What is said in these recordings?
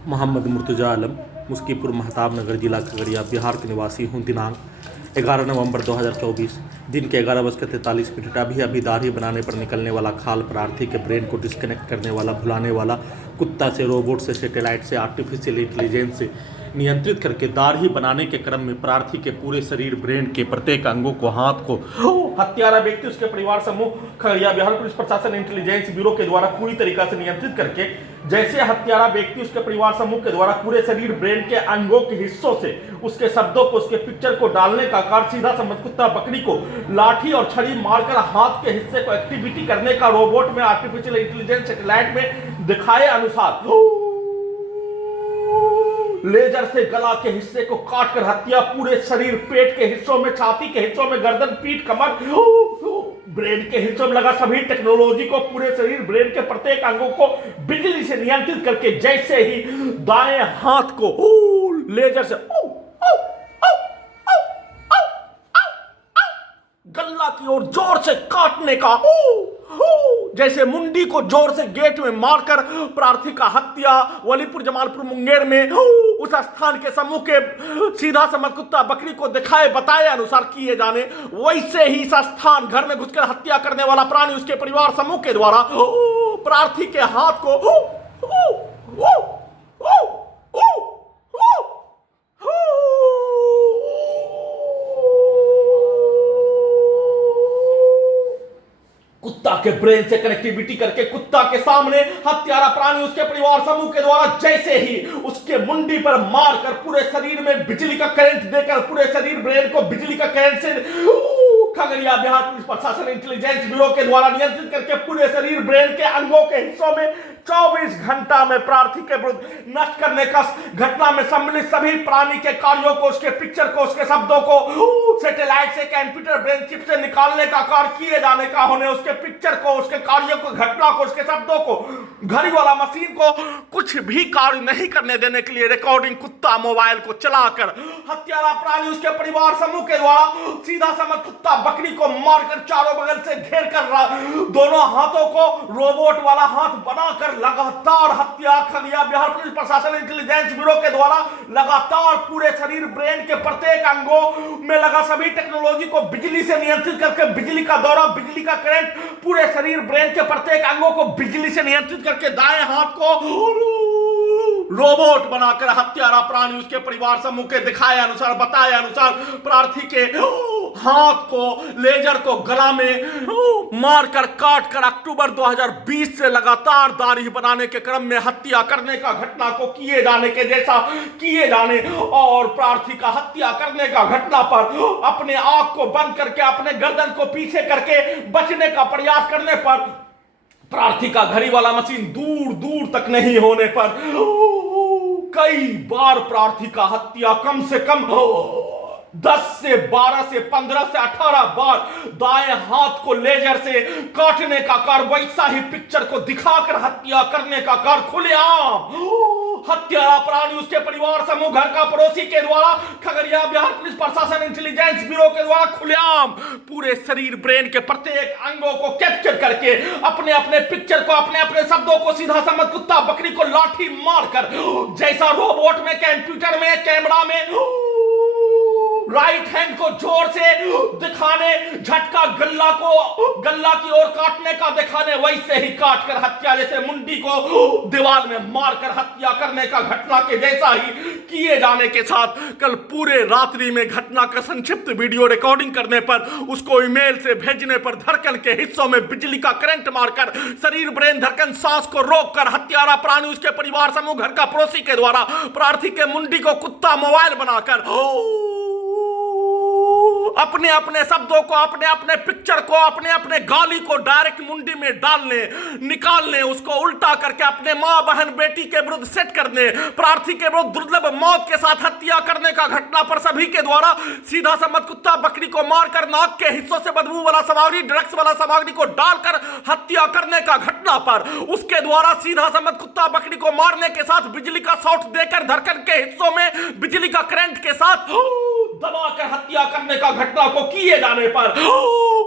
मोहम्मद मुर्तजा आलम, मुस्कीपुर महताब नगर, जिला खगड़िया, बिहार के निवासी हूँ। दिनांक 11 नवंबर 2024 दिन के 11:43। अभी दाढ़ी बनाने पर निकलने वाला खाल, प्रार्थी के ब्रेन को डिस्कनेक्ट करने वाला, भुलाने वाला, कुत्ता से, रोबोट से, सैटेलाइट से, आर्टिफिशियल इंटेलिजेंस से नियंत्रित करके दाढ़ी बनाने के क्रम में प्रार्थी के पूरे शरीर, ब्रेन के प्रत्येक अंगों को, हाथ को हत्यारा व्यक्ति, उसके परिवार समूह, खगड़िया बिहार पुलिस प्रशासन इंटेलिजेंस ब्यूरो के द्वारा पूरी तरीका से नियंत्रित करके, जैसे हत्यारा व्यक्ति उसके परिवार समूह के द्वारा पूरे शरीर, ब्रेन के अंगों के हिस्सों से उसके शब्दों को, उसके पिक्चर को डालने का कार्य सीधा समझ कुत्ता बकरी को लाठी और छड़ी मारकर हाथ के हिस्से को एक्टिविटी करने का रोबोट में, आर्टिफिशियल इंटेलिजेंस सैटेलाइट में दिखाए अनुसार लेजर से गला के हिस्से को काटकर हत्या, पूरे शरीर, पेट के हिस्सों में, छाती के हिस्सों में, गर्दन, पीठ, कमर, ब्रेन के हिस्सों में लगा सभी टेक्नोलॉजी को, पूरे शरीर, ब्रेन के प्रत्येक अंगों को बिजली से नियंत्रित करके, जैसे ही दाएं हाथ को लेजर से गल्ला की ओर जोर से काटने का, जैसे मुंडी को जोर से गेट में मारकर प्रार्थी का हत्या वलीपुर, जमालपुर, मुंगेर में उस स्थान के समूह के सीधा समझ कुत्ता बकरी को दिखाए बताए अनुसार किए जाने, वैसे ही इस स्थान घर में घुसकर हत्या करने वाला प्राणी उसके परिवार समूह के द्वारा प्रार्थी के हाथ को कुत्ता के ब्रेन से कनेक्टिविटी करके कुत्ता के सामने हत्यारा प्राणी उसके परिवार समूह के द्वारा जैसे ही उसके मुंडी पर मारकर पूरे शरीर में बिजली का करंट देकर, पूरे शरीर, ब्रेन को बिजली का करंट से खगड़िया बिहार पुलिस प्रशासन इंटेलिजेंस ब्यूरो के द्वारा नियंत्रित करके पूरे शरीर, ब्रेन के अंगों के हिस्सों में 24 घंटा में प्रार्थी के विरुद्ध नष्ट करने का घटना में सम्मिलित सभी प्राणी के कार्यों को, उसके पिक्चर को, उसके शब्दों को सैटेलाइट से, कंप्यूटर, ब्रेन चिप से निकालने का कार्य किए जाने का होने, उसके पिक्चर को, उसके कार्यों को, घटना को, उसके शब्दों को, घड़ी वाला मशीन को कुछ भी कार्य नहीं करने देने के लिए रिकॉर्डिंग कुत्ता मोबाइल को चलाकर हत्यारा प्राणी उसके परिवार समूह के द्वारा सीधा समझ कुत्ता बकरी को मारकर चारों बगल से घेर कर दोनों हाथों को रोबोट वाला हाथ बनाकर लगातार हत्या खगड़िया बिहार पुलिस प्रशासन इंटेलिजेंस ब्यूरो के द्वारा लगातार पूरे शरीर, ब्रेन के प्रत्येक अंगों में लगा सभी टेक्नोलॉजी को बिजली से नियंत्रित करके, बिजली का दौरा, बिजली का करंट पूरे शरीर, ब्रेन के प्रत्येक अंगों को बिजली से नियंत्रित करके दाएं हाथ को रोबोट बनाकर हत्यारा प्राणी उसके परिवार समूह के दिखाए अनुसार, बताए अनुसार प्रार्थी के हाथ को, लेजर को गला में मारकर काट कर अक्टूबर 2020 से लगातार दाढ़ी बनाने के क्रम में हत्या करने का घटना को किए जाने के जैसा किए जाने और प्रार्थी का हत्या करने का घटना पर अपने आंख को बंद करके, अपने गर्दन को पीछे करके बचने का प्रयास करने पर प्रार्थी का घड़ी वाला मशीन दूर दूर तक नहीं होने पर कई बार प्रार्थी का हत्या कम से कम 10 से 12 से 15 से 18 बार दाएं हाथ को लेजर से काटने का कार्य, वैसा ही पिक्चर को दिखाकर हत्या करने का कार्य खुलेआम हत्यारा प्राणी उसके परिवार समूह, घर का पड़ोसी के द्वारा खगड़िया बिहार पुलिस प्रशासन इंटेलिजेंस ब्यूरो के द्वारा खुलेआम पूरे शरीर, ब्रेन के प्रत्येक अंगों को कैप्चर करके अपने अपने पिक्चर को, अपने अपने शब्दों को सीधा समझ कुत्ता बकरी को लाठी मारकर जैसा रोबोट में, कंप्यूटर में, कैमरा में राइट हैंड को जोर से दिखाने, झटका गल्ला की ओर काटने का दिखाने, वैसे ही काट कर हत्या, जैसे मुंडी को दीवार में मारकर हत्या करने का घटना के जैसा ही किए जाने के साथ कल पूरे रात्रि में घटना का संक्षिप्त वीडियो रिकॉर्डिंग करने पर, उसको ईमेल से भेजने पर धड़कन के हिस्सों में बिजली का करंट मारकर शरीर, ब्रेन, धड़कन, सांस को रोककर हत्यारा प्राणी उसके परिवार समूह, घर का पड़ोसी के द्वारा प्रार्थी के मुंडी को कुत्ता मोबाइल बनाकर अपने अपने शब्दों को, अपने अपने पिक्चर को, अपने अपने गाली को डायरेक्ट मुंडी में डालने, निकालने, उसको उल्टा करके अपने मां, बहन, बेटी के विरुद्ध सेट करने, प्रार्थी के विरुद्ध दुर्लभ मौत के साथ हत्या करने का घटना पर सभी के द्वारा सीधा समझ कुत्ता बकरी को मारकर नाक के हिस्सों से बदबू वाला सामग्री, ड्रग्स वाला सामग्री को डालकर हत्या करने का घटना पर उसके द्वारा सीधा समझ कुत्ता बकरी को मारने के साथ बिजली का शॉट देकर धड़कन के हिस्सों में बिजली का करंट के साथ दबाकर हत्या करने का घटना को किए जाने पर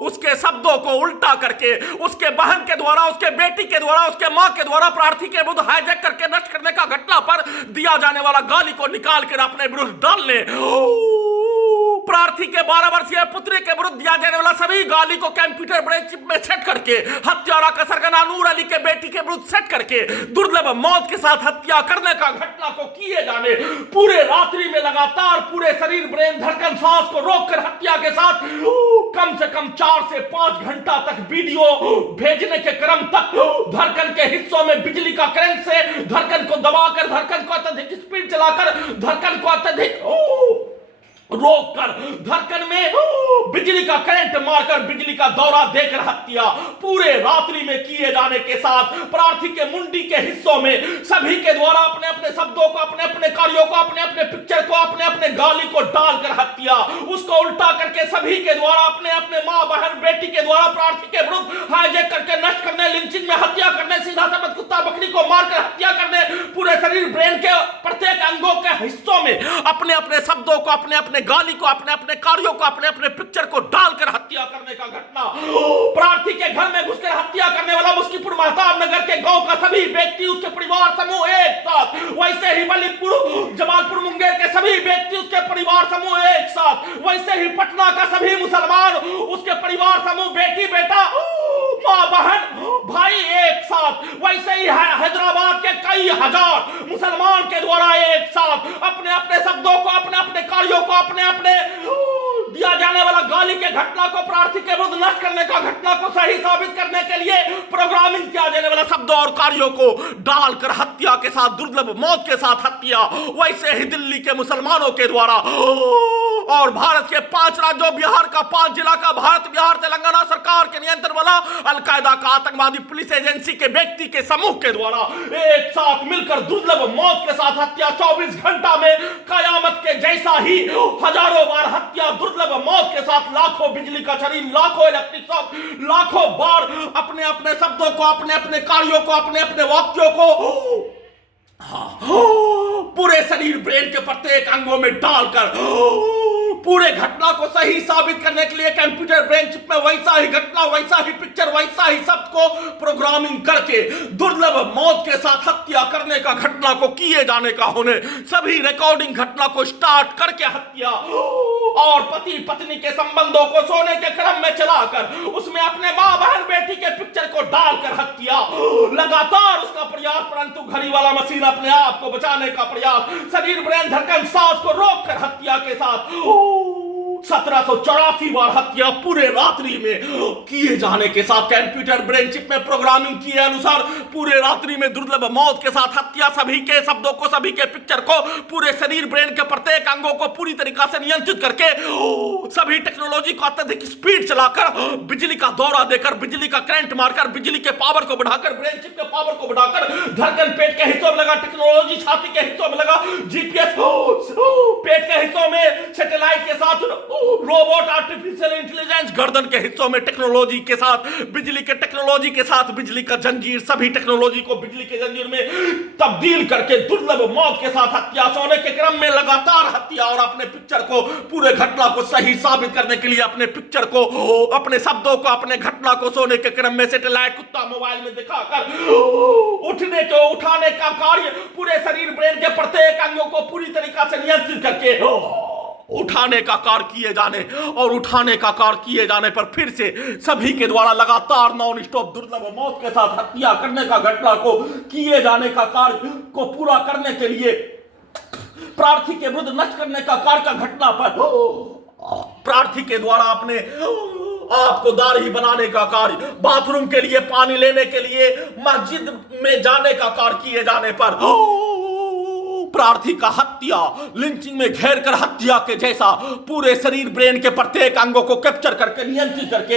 उसके शब्दों को उल्टा करके उसके बहन के द्वारा, उसके बेटी के द्वारा, उसके मां के द्वारा प्रार्थी के विरुद्ध हाईजैक करके नष्ट करने का घटना पर दिया जाने वाला गाली को निकाल कर अपने विरुद्ध डालने, प्रार्थी के 12 वर्षीय पुत्री के विरुद्ध दिया जाने वाला सभी गाली को कंप्यूटर ब्रेन चिप में सेट करके हत्यारा का सरगना नूर अली के बेटी के विरुद्ध सेट करके दुर्लभ मौत के साथ हत्या करने का घटना को किए जाने, पूरे रात्रि में लगातार पूरे शरीर, ब्रेन, धड़कन, सांस को रोककर हत्या के साथ कम से कम 4 से 5 घंटा तक वीडियो भेजने के क्रम तक धड़कन के हिस्सों में बिजली का करंट से धड़कन को दबाकर, धड़कन को अत्यधिक स्पीड चलाकर, धड़कन को अत्यधिक रोककर, धड़कन में बिजली का करंट मारकर बिजली का दौरा देकर हत्या पूरे रात्रि में किए जाने के साथ प्रार्थी के मुंडी के हिस्सों में सभी के द्वारा अपने अपने शब्दों को, अपने अपने कार्यों को, अपने अपने पिक्चर को, अपने अपने गाली को डालकर हत्या, उसको उल्टा करके सभी के द्वारा अपने अपने मां, बहन, बेटी के द्वारा प्रार्थी के विरुद्ध हाईजैक करके नष्ट करने, लिंचिंग में हत्या करने, सीधा साबत कुत्ता बकरी को मारकर हत्या करने, पूरे शरीर, ब्रेन के प्रत्येक अंगों के हिस्सों में अपने अपने शब्दों को, अपने अपने गाली को, अपने अपने कार्यों को, अपने अपने पिक्चर को डालकर हत्या करने का घटना, प्रार्थी के घर में घुसकर हत्या करने वाला मुस्कीपुर महताब नगर के गांव का सभी व्यक्ति, उसके परिवार समूह एक साथ, वैसे ही बलीपुर, जमालपुर, मुंगेर के सभी व्यक्ति, उसके परिवार समूह एक साथ, वैसे ही पटना का सभी मुसलमान, उसके परिवार समूह, बेटी, बेटा, मां, बहन, भाई एक साथ, वैसे ही हैदराबाद के कई हजार मुसलमान के द्वारा एक साथ अपने अपने शब्दों को, अपने अपने कार्यों को, अपने अपने दिया जाने वाला गाली के घटना को, प्रार्थी के विरुद्ध नष्ट करने का घटना को सही साबित करने के लिए प्रोग्रामिंग किया जाने वाला शब्दों और कार्यों को डालकर हत्या के साथ, दुर्लभ मौत के साथ हत्या, वैसे ही दिल्ली के मुसलमानों के द्वारा और भारत के 5 राज्यों, बिहार का 5 जिला का, भारत, बिहार, तेलंगाना सरकार के नियंत्रण वाला अलकायदा का आतंकवादी पुलिस एजेंसी के व्यक्ति के समूह के द्वारा एक साथ मिलकर दुर्लभ मौत के साथ हत्या, 24 घंटा में कयामत के जैसा ही हजारों बार हत्या, दुर्लभ मौत के साथ लाखों बिजली का शरीर, लाखों इलेक्ट्रिक शॉक, लाखों बार अपने अपने शब्दों को, अपने अपने कार्यों को, अपने अपने वाक्यों को पूरे शरीर, ब्रेन के प्रत्येक अंगों में डालकर पूरे घटना को सही साबित करने के लिए कंप्यूटर ब्रेन चिप में वैसा ही घटना, वैसा ही पिक्चर, वैसा ही शब्द को प्रोग्रामिंग करके दुर्लभ मौत के साथ हत्या करने का घटना को किए जाने का होने, सभी रिकॉर्डिंग घटना को स्टार्ट करके हत्या और पति पत्नी के संबंधों को सोने के क्रम में चलाकर उसमें अपने मां, बहन, बेटी के पिक्चर को डालकर हत्या, लगातार उसका प्रयास, परंतु घड़ी वाला मशीन अपने आप को बचाने का प्रयास, शरीर, ब्रेन, धड़कन, सांस को रोककर हत्या के साथ 1784 बार हत्या पूरे रात्रि में किए जाने के साथ कंप्यूटर ब्रेन चिप में प्रोग्रामिंग किए अनुसार पूरे रात्रि में दुर्लभ मौत के साथ हत्या, सभी के शब्दों को, सभी के पिक्चर को, पूरे शरीर, ब्रेन के प्रत्येक अंगों को पूरी तरीका से नियंत्रित करके सभी टेक्नोलॉजी को अत्यधिक स्पीड चलाकर, बिजली का दौरा देकर, बिजली का करंट मारकर, बिजली के पावर को बढ़ाकर, ब्रेन चिप के पावर को बढ़ाकर, धड़कन पेट के हिस्सों में लगा, टेक्नोलॉजी छाती के हिस्सों में लगा, जीपीएस पेट के हिस्सों में, सैटेलाइट के साथ रोबोट, आर्टिफिशियल इंटेलिजेंस गर्दन के हिस्सों में, टेक्नोलॉजी के साथ, बिजली के टेक्नोलॉजी के साथ, बिजली का जंजीर, सभी टेक्नोलॉजी को बिजली के जंजीर में तब्दील करके दुर्लभ मौत के साथ हत्या, सोने के क्रम में लगातार हत्या और अपने पिक्चर को, पूरे घटना को सही साबित करने के लिए अपने पिक्चर को, अपने शब्दों को, अपने घटना को सोने के क्रम में सैटेलाइट, कुत्ता, मोबाइल में दिखाकर उठने को, उठाने का कार्य, पूरे शरीर, ब्रेन के प्रत्येक अंगों को पूरी तरीका से नियंत्रित करके उठाने का कार्य किए जाने और उठाने का कार्य किए जाने पर फिर से सभी के द्वारा लगातार नॉन स्टॉप दुर्लभ मौत के साथ हत्या करने का घटना को किए जाने का कार्य को पूरा करने के लिए प्रार्थी के विरुद्ध नष्ट करने का कार्य का घटना पर प्रार्थी के द्वारा अपने आपको दाढ़ी बनाने का कार्य, बाथरूम के लिए पानी लेने के लिए मस्जिद में जाने का कार्य किए जाने पर प्रार्थी का हत्या, लिंचिंग में घेर कर हत्या के जैसा पूरे शरीर, ब्रेन के प्रत्येक अंगों को कैप्चर करके, नियंत्रित करके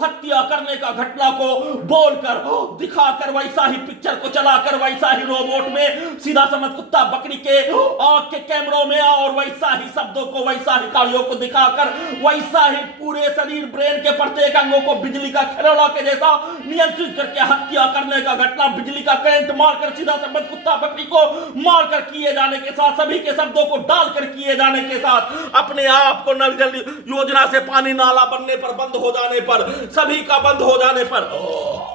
हत्या करने का घटना को बोलकर, दिखाकर, वैसा ही पिक्चर को चलाकर, वैसा ही रोबोट में, सीधा समझ कुत्ता बकरी के आंख के कैमरों में, और वैसा ही शब्दों को, वैसा ही कार्यों को दिखाकर, वैसा ही पूरे शरीर, ब्रेन के प्रत्येक अंगों को बिजली का खिलौना के जैसा नियंत्रित करके हत्या करने का घटना, बिजली का करंट मारकर, सीधा समझ कुत्ता बकरी को मारकर किए किए जाने के साथ, सभी के शब्दों को डालकर किए जाने के साथ, अपने आप को नल जल योजना से पानी नाला बनने पर, बंद हो जाने पर, सभी का बंद हो जाने पर,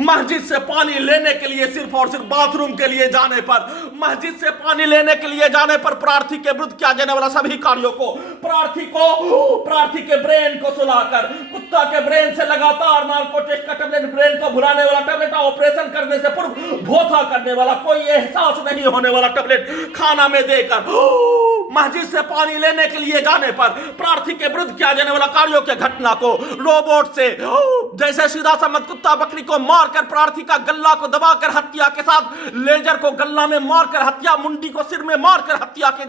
मस्जिद से पानी लेने के लिए सिर्फ और सिर्फ बाथरूम के लिए जाने पर, मस्जिद से पानी लेने के लिए जाने पर प्रार्थी के विरुद्ध किया जाने वाला सभी कार्यों को, प्रार्थी के ब्रेन को सुलाकर, कुत्ता के ब्रेन से लगातार नार्कोटिक का टैबलेट, ब्रेन को भुलाने वाला टैबलेट, ऑपरेशन करने से पूर्व भोथा करने वाला, कोई एहसास नहीं होने वाला टैबलेट खाना में देकर मस्जिद से पानी लेने के लिए जाने पर प्रार्थी के विरुद्ध किया जाने वाला कार्यों के घटना को रोबोट से, जैसे सीधा समझ कुत्ता बकरी को मारकर प्रार्थी का गल्ला को दबाकर हत्या के साथ लेजर को गल्ला में मारकर हत्या, मुंडी को सिर में मारकर हत्या के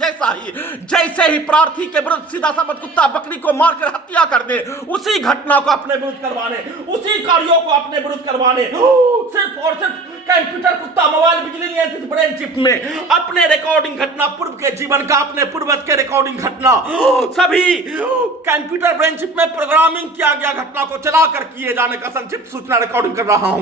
जैसे ही प्रार्थी के विरुद्ध सीधा समझ कुत्ता बकरी को मारकर हत्या कर दे, उसी घटना को अपने विरुद्ध करवाने, उसी कार्यों को अपने विरुद्ध करवाने, सिर्फ और सिर्फ कंप्यूटर, कुत्ता, मोबाइल, बिजली नियंत्रित ब्रेन चिप में अपने रिकॉर्डिंग घटना, पूर्व के जीवन का, अपने पूर्वज के रिकॉर्डिंग घटना, सभी कंप्यूटर ब्रेन चिप में प्रोग्रामिंग किया गया घटना को चलाकर किए जाने का संक्षिप्त सूचना रिकॉर्डिंग कर रहा हूं।